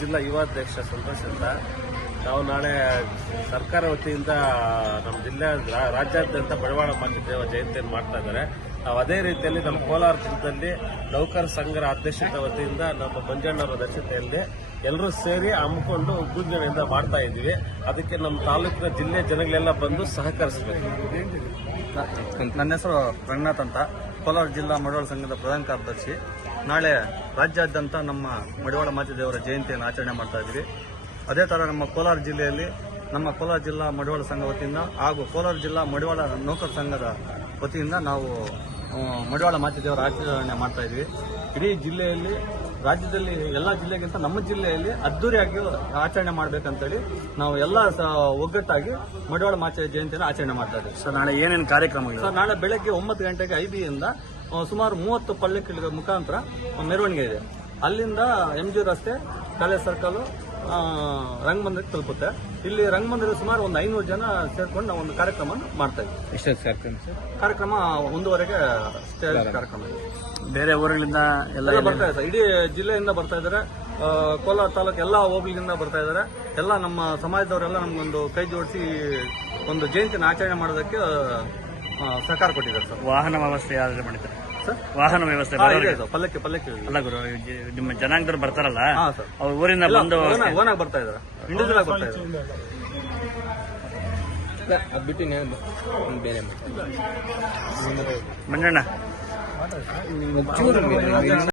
ಜಿಲ್ಲಾ ಯುವಾಧ್ಯಕ್ಷ ಸಂತೋಷ್ ಅಂತ. ನಾವು ನಾಳೆ ಸರ್ಕಾರ ವತಿಯಿಂದ ನಮ್ಮ ಜಿಲ್ಲೆ ರಾಜ್ಯಾದ್ಯಂತ ಬಂಡವಾಳ ಮಾಚಿದೇವ ಜಯಂತಿಯನ್ನು ಮಾಡ್ತಾ ಇದ್ದಾರೆ. ನಾವು ಅದೇ ರೀತಿಯಲ್ಲಿ ನಮ್ಮ ಕೋಲಾರ ಜಿಲ್ಲೆಯಲ್ಲಿ ನೌಕರ ಸಂಘರ ಅಧ್ಯಕ್ಷತೆ ವತಿಯಿಂದ ನಮ್ಮ ಮಂಜಣ್ಣವರ ಅಧ್ಯಕ್ಷತೆಯಲ್ಲಿ ಎಲ್ಲರೂ ಸೇರಿ ಹಮ್ಮಿಕೊಂಡು ಉದ್ಘಾಟನೆಯಿಂದ ಮಾಡ್ತಾ ಇದ್ವಿ ಅದಕ್ಕೆ ನಮ್ಮ ತಾಲೂಕಿನ ಜಿಲ್ಲೆ ಜನಗಳೆಲ್ಲ ಬಂದು ಸಹಕರಿಸಬೇಕು. ನನ್ನ ಹೆಸರು ರಂಗನಾಥ್ ಅಂತ. ಕೋಲಾರ ಜಿಲ್ಲಾ ಮಡವಾಳ ಸಂಘದ ಪ್ರಧಾನ ಕಾರ್ಯದರ್ಶಿ. ನಾಳೆ ರಾಜ್ಯಾದ್ಯಂತ ನಮ್ಮ ಮಡಿವಾಳ ಮಾತೆದೇವರ ಜಯಂತಿಯನ್ನು ಆಚರಣೆ ಮಾಡ್ತಾ ಇದ್ದೀವಿ. ಅದೇ ಥರ ನಮ್ಮ ಕೋಲಾರ ಜಿಲ್ಲೆಯಲ್ಲಿ ನಮ್ಮ ಕೋಲಾರ ಜಿಲ್ಲಾ ಮಡಿವಾಳ ಸಂಘ ವತಿಯಿಂದ ಹಾಗೂ ಕೋಲಾರ ಜಿಲ್ಲಾ ಮಡಿವಾಳ ನೌಕರ ಸಂಘದ ವತಿಯಿಂದ ನಾವು ಮಡಿವಾಳ ಮಾಚಿದೇವರ ಆಚರಣೆ ಮಾಡ್ತಾ ಇದ್ವಿ ಇಡೀ ಜಿಲ್ಲೆಯಲ್ಲಿ ರಾಜ್ಯದಲ್ಲಿ ಎಲ್ಲ ಜಿಲ್ಲೆಗಿಂತ ನಮ್ಮ ಜಿಲ್ಲೆಯಲ್ಲಿ ಅದ್ದೂರಿಯಾಗಿ ಆಚರಣೆ ಮಾಡ್ಬೇಕಂತೇಳಿ ನಾವು ಎಲ್ಲ ಒಗ್ಗಟ್ಟಾಗಿ ಮಡಿವಾಳ ಮಾಚೆ ಜಯಂತಿಯನ್ನು ಆಚರಣೆ ಮಾಡ್ತಾ ಇದ್ದೀವಿ. ಸರ್ ನಾಳೆ ಏನೇನು ಕಾರ್ಯಕ್ರಮಗಳು? ಸರ್ ನಾಳೆ ಬೆಳಗ್ಗೆ ಒಂಬತ್ತು ಗಂಟೆಗೆ ಐಬಿಯಿಂದ ಸುಮಾರು ಮೂವತ್ತು ಪಲ್ಲಕ್ಕಿಗಳ ಮುಖಾಂತರ ಮೆರವಣಿಗೆ ಇದೆ. ಅಲ್ಲಿಂದ ಎಂ ಜಿ ರಸ್ತೆ ಕಲೆ ಸರ್ಕಲ್ ರಂಗಮಂದಿರಕ್ಕೆ ತಲುಪುತ್ತೆ. ಇಲ್ಲಿ ರಂಗಮಂದಿರ ಸುಮಾರು ಒಂದು ಐನೂರು ಜನ ಸೇರ್ಕೊಂಡು ನಾವು ಒಂದು ಕಾರ್ಯಕ್ರಮ ಮಾಡ್ತಾ ಇದ್ದೀವಿ. ಎಷ್ಟೊತ್ತು ಕಾರ್ಯಕ್ರಮ ಕಾರ್ಯಕ್ರಮ ಒಂದೂವರೆಗೆ ಸ್ಟೇಜ್ ಕಾರ್ಯಕ್ರಮ ಬೇರೆ ಊರುಗಳಿಂದ ಎಲ್ಲ ಬರ್ತಾ ಇದ್ದಾರೆ ಇಡೀ ಜಿಲ್ಲೆಯಿಂದ ಬರ್ತಾ ಇದ್ದಾರೆ. ಕೋಲಾರ ತಾಲೂಕು ಎಲ್ಲ ಹೋಬಳಿಯಿಂದ ಬರ್ತಾ ಇದ್ದಾರೆ. ಎಲ್ಲ ನಮ್ಮ ಸಮಾಜದವರೆಲ್ಲ ನಮ್ಗೊಂದು ಕೈ ಜೋಡಿಸಿ ಒಂದು ಜಯಂತಿನ ಆಚರಣೆ ಮಾಡೋದಕ್ಕೆ ಸಹಕಾರ ಕೊಟ್ಟಿದ್ದಾರೆ ಸರ್. ವಾಹನ ವ್ಯವಸ್ಥೆ ಯಾವ್ದು ಮಾಡಿದ್ದಾರೆ ಸರ್? ವಾಹನ ವ್ಯವಸ್ಥೆ ಹಾ, ಬರೋರಿಗೆ? ಇದೆ ಸರ್ ಪಲ್ಲಕ್ಕಿ ಪಲ್ಲಕ್ಕಿ. ಅಲ್ಲ ಗುರು ಜ- ನಿಮ್ಮ ಜನಾಂಗದವ್ರು ಬರ್ತಾರಲ್ಲ ಹಾ ಸರ್. ಅವ್ರ ಊರಿಂದ ಬಂದು ಓನಾಗಿ ಬರ್ತಾ ಇದ್ದಾರೆ. ಇಂಡಿವಿಜುವಲ್ ಆಗಿ ಬರ್ತಾ ಇದ್ದಾರೆ. ಮಂಜಣ್ಣ?